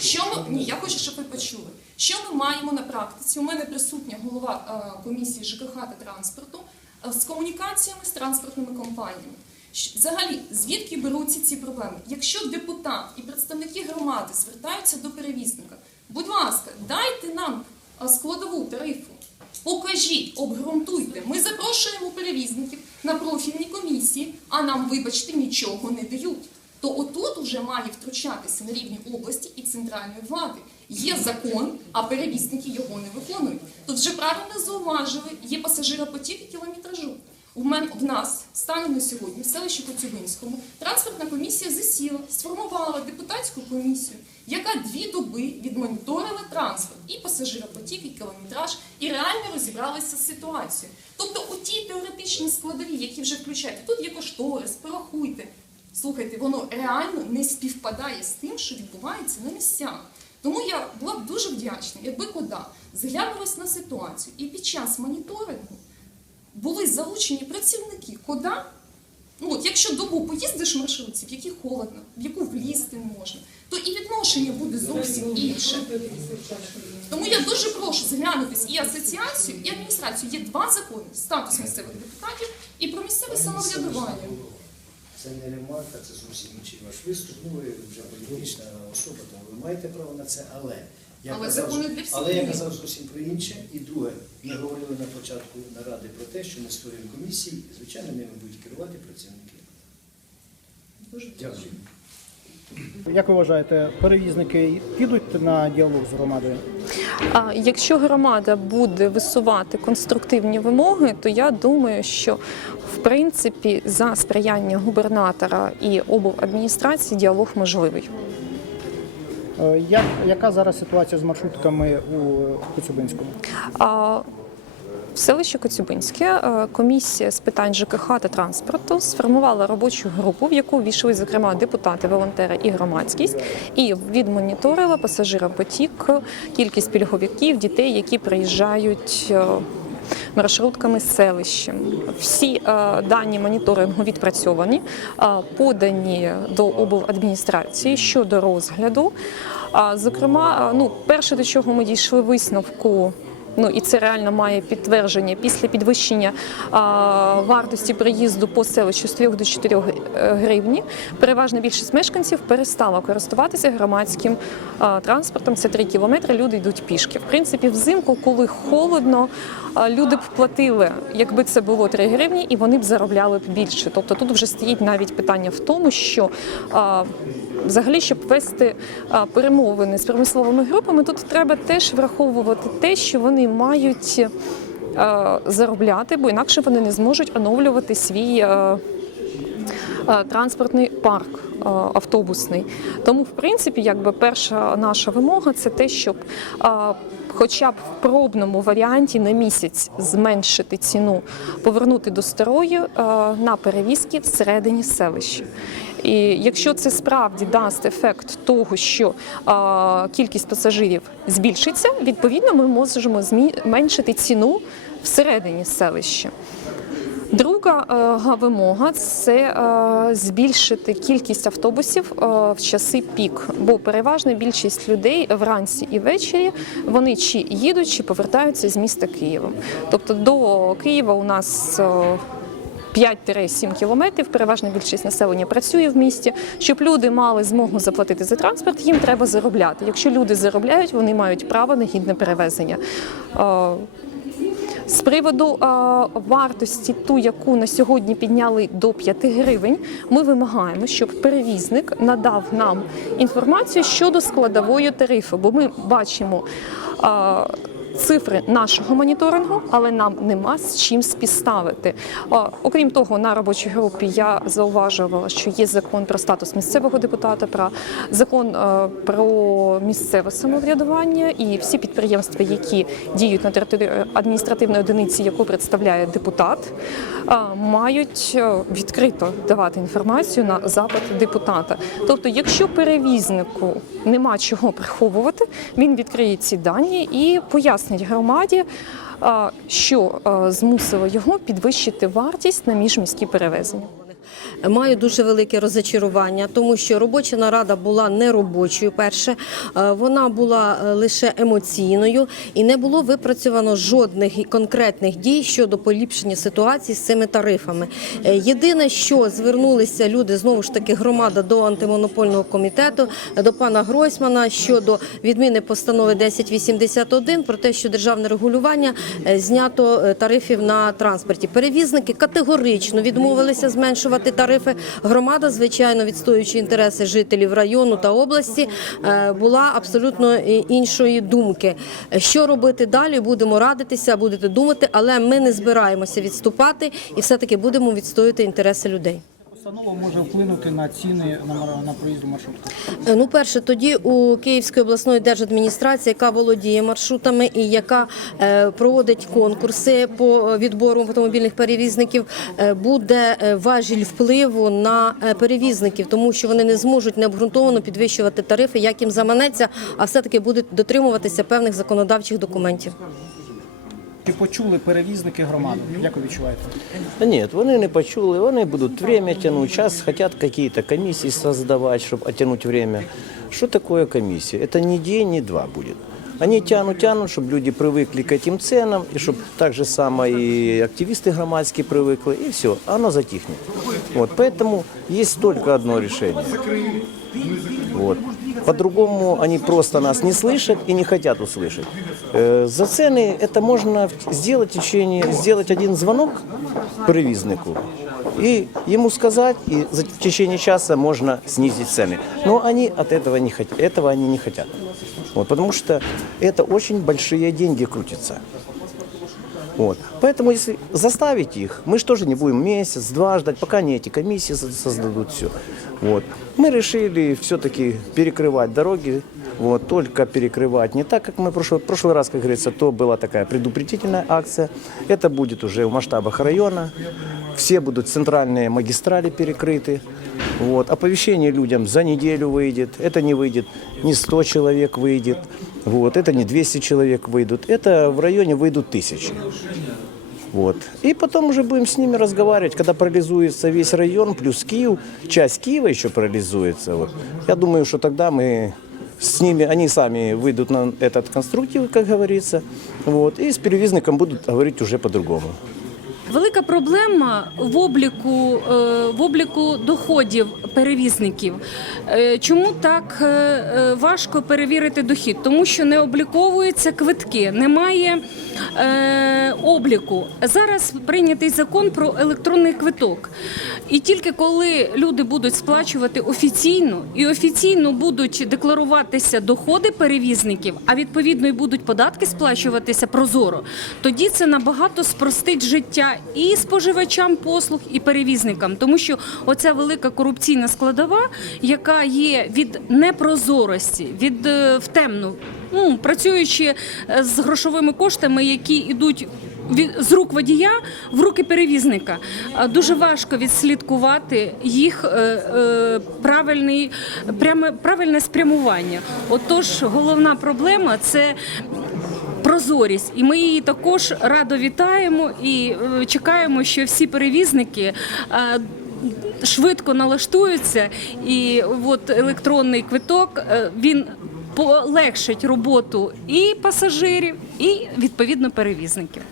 Що ми ні, я хочу, щоб ви почули. Що ми маємо на практиці? У мене присутня голова е, комісії ЖКХ та транспорту е, з комунікаціями з транспортними компаніями. Взагалі, звідки беруться ці проблеми? Якщо депутат і представники громади звертаються до перевізника, будь ласка, дайте нам е, складову тарифу. Покажіть, обґрунтуйте. Ми запрошуємо перевізників на профільні комісії, а нам, вибачте, нічого не дають. То отут уже має втручатися на рівні області і центральної влади. Є закон, а перевізники його не виконують. Тут вже правильно зауважили, є пасажиропотік і кілометражу. У мене в нас станом на сьогодні в селищі Коцюбинському транспортна комісія засіла, сформувала депутатську комісію, яка дві доби відмоніторила транспорт і пасажиропотік, і кілометраж, і реально розібралася з ситуацією. Тобто, у ті теоретичні складові, які вже включають, тут є кошторис, порахуйте. Слухайте, воно реально не співпадає з тим, що відбувається на місцях. Тому я була б дуже вдячна, якби кода зглянулась на ситуацію і під час моніторингу були залучені працівники кода. Ну от якщо добу поїздиш маршрутці, в якій холодно, в яку влізти не можна, то і відношення буде зовсім інше. Тому я дуже прошу зглянутись і асоціацію, і адміністрацію. Є два закони: статус місцевих депутатів і про місцеве самоврядування. Це не ремарка, це зовсім інший ваш виступ. Ну, ви вже політична особа, тому ви маєте право на це, але я Але казав, закони для всіх але я казав зовсім про інше. І друге, ми говорили на початку наради про те, що ми створюємо комісії, і, звичайно, ними будуть керувати працівники. Дуже Дякую. Як ви вважаєте, перевізники підуть на діалог з громадою? А якщо громада буде висувати конструктивні вимоги, то я думаю, що принципі за сприяння губернатора і обладміністрації діалог можливий. Е, Як, яка зараз ситуація з маршрутками у Коцюбинському? А в селищі Коцюбинське е, комісія з питань ЖКХ та транспорту сформувала робочу групу, в яку війшли зокрема депутати, волонтери і громадськість, і відмоніторила пасажиропотік, кількість пільговиків, дітей, які приїжджають. Маршрутками з селищем. Всі е, дані моніторингу відпрацьовані, е, подані до обладміністрації щодо розгляду. Зокрема, е, ну, перше, до чого ми дійшли висновку. Ну і це реально має підтвердження після підвищення а, вартості приїзду по селищу з 3 до 4 гривні. Переважна більшість мешканців перестала користуватися громадським а, транспортом. Це 3 кілометри. Люди йдуть пішки. В принципі, взимку, коли холодно, а, люди б платили, якби це було 3 гривні, і вони б заробляли б більше. Тобто тут вже стоїть навіть питання в тому, що а, Взагалі, щоб вести перемовини з промисловими групами, тут треба теж враховувати те, що вони мають заробляти, бо інакше вони не зможуть оновлювати свій. А, Транспортний парк автобусний. Тому, в принципі, якби перша наша вимога це те, щоб хоча б в пробному варіанті на місяць зменшити ціну, повернути до старої на перевізки всередині селища. І якщо це справді дасть ефект того, що кількість пасажирів збільшиться, відповідно ми можемо зменшити ціну всередині селища. Друга е, вимога це е, збільшити кількість автобусів е, в часи пік, бо переважна більшість людей вранці і ввечері вони чи їдуть, чи повертаються з міста Києва. Тобто до Києва у нас е, 5-7 кілометрів. Переважна більшість населення працює в місті. Щоб люди мали змогу заплатити за транспорт, їм треба заробляти. Якщо люди заробляють, вони мають право на гідне перевезення. З приводу вартості, ту, яку на сьогодні підняли до 5 гривень, ми вимагаємо, щоб перевізник надав нам інформацію щодо складової тарифу, бо ми бачимо. Е, Цифри нашого моніторингу, але нам нема з чим співставити. Окрім того, на робочій групі я зауважувала, що є закон про статус місцевого депутата, про закон е, про місцеве самоврядування і всі підприємства, які діють на території адміністративної одиниці, яку представляє депутат, е, мають е, відкрито давати інформацію на запит депутата. Тобто, якщо перевізнику нема чого приховувати, він відкриє ці дані і пояснить громаді, що змусило його підвищити вартість на міжміські перевезення. Маю дуже велике розчарування, тому що робоча нарада була не робочою. Перше, Е, вона була е, лише емоційною і не було випрацьовано жодних конкретних дій щодо поліпшення ситуації з цими тарифами. Е, Єдине, що звернулися люди знову ж таки громада до антимонопольного комітету, до пана Гройсмана щодо відміни постанови 1081 про те, що державне регулювання знято тарифів на транспорті. Перевізники категорично відмовилися зменшувати тарифи. Громада, звичайно, відстоюючи інтереси жителів району та області, е, була абсолютно іншої думки. Що робити далі? Будемо радитися, будете думати, але ми не збираємося відступати і все таки будемо відстоювати інтереси людей. Постанова може вплинути на ціни на, на проїзд у. Е, Ну, перше, тоді у Київської обласної держадміністрації, яка володіє маршрутами і яка е, проводить конкурси по відбору автомобільних перевізників, е, буде важіль впливу на перевізників, тому що вони не зможуть необґрунтовано підвищувати тарифи, як їм заманеться, а все-таки будуть дотримуватися певних законодавчих документів. Чи почули перевізники громаду? Як ви відчуваєте? Та Ні, вони не почули, вони будуть время тянуть. Сейчас хотят какие-то комиссии создавать, чтобы оттянуть время. Что такое комиссия? Это не день, не два будет. Они тянут, тянут, чтобы люди привыкли к этим ценам, и чтобы так же само и активисты громадские привыкли, и все, оно затихнет. Вот, поэтому есть только одно решение. Вот. По-другому они просто нас не слышат и не хотят услышать. Э, За цены это можно в- сделать в течение, сделать один звонок перевізнику и ему сказать, и за- в течение часа можно снизить цены. Но они от этого не хотят, этого они не хотят. Вот, потому что это очень большие деньги крутятся. Вот. Поэтому, если заставить их, мы же тоже не будем месяц-два ждать, пока они эти комиссии со- создадут все. Вот. Мы решили все-таки перекрывать дороги, вот, только перекрывать не так, как мы в прошлый, прошлый раз, как говорится, то была такая предупредительная акция. Это будет уже в масштабах района. Все будут центральные магистрали перекрыты. Вот. Оповещение людям за неделю выйдет. Это не выйдет, не 100 человек выйдет. Вот. Это не 200 человек выйдут. Это в районе выйдут тысячи. Вот. И потом уже будем с ними разговаривать, когда парализуется весь район, плюс Киев, часть Киева еще парализуется. Вот. Я думаю, что тогда мы с ними, они сами выйдут на этот конструктив, как говорится, вот, и с перевізником будут говорить уже по-другому. Велика проблема в обліку, е, в обліку доходів перевізників. Е, Чому так е, важко перевірити дохід? Тому що не обліковуються квитки, немає обліку. Зараз прийнятий закон про електронний квиток. І тільки коли люди будуть сплачувати офіційно і офіційно будуть декларуватися доходи перевізників, а відповідно і будуть податки сплачуватися прозоро, тоді це набагато спростить життя і споживачам послуг, і перевізникам, тому що оця велика корупційна складова, яка є від непрозорості, від е, в темну, ну працюючи е, з грошовими коштами, які йдуть. З рук водія в руки перевізника дуже важко відслідкувати їх е, правильний правильне спрямування. Отож, головна проблема це прозорість, і ми її також радо вітаємо і е, чекаємо, що всі перевізники. е, Швидко налаштуються, і от електронний квиток е, він полегшить роботу і пасажирів, і відповідно перевізників.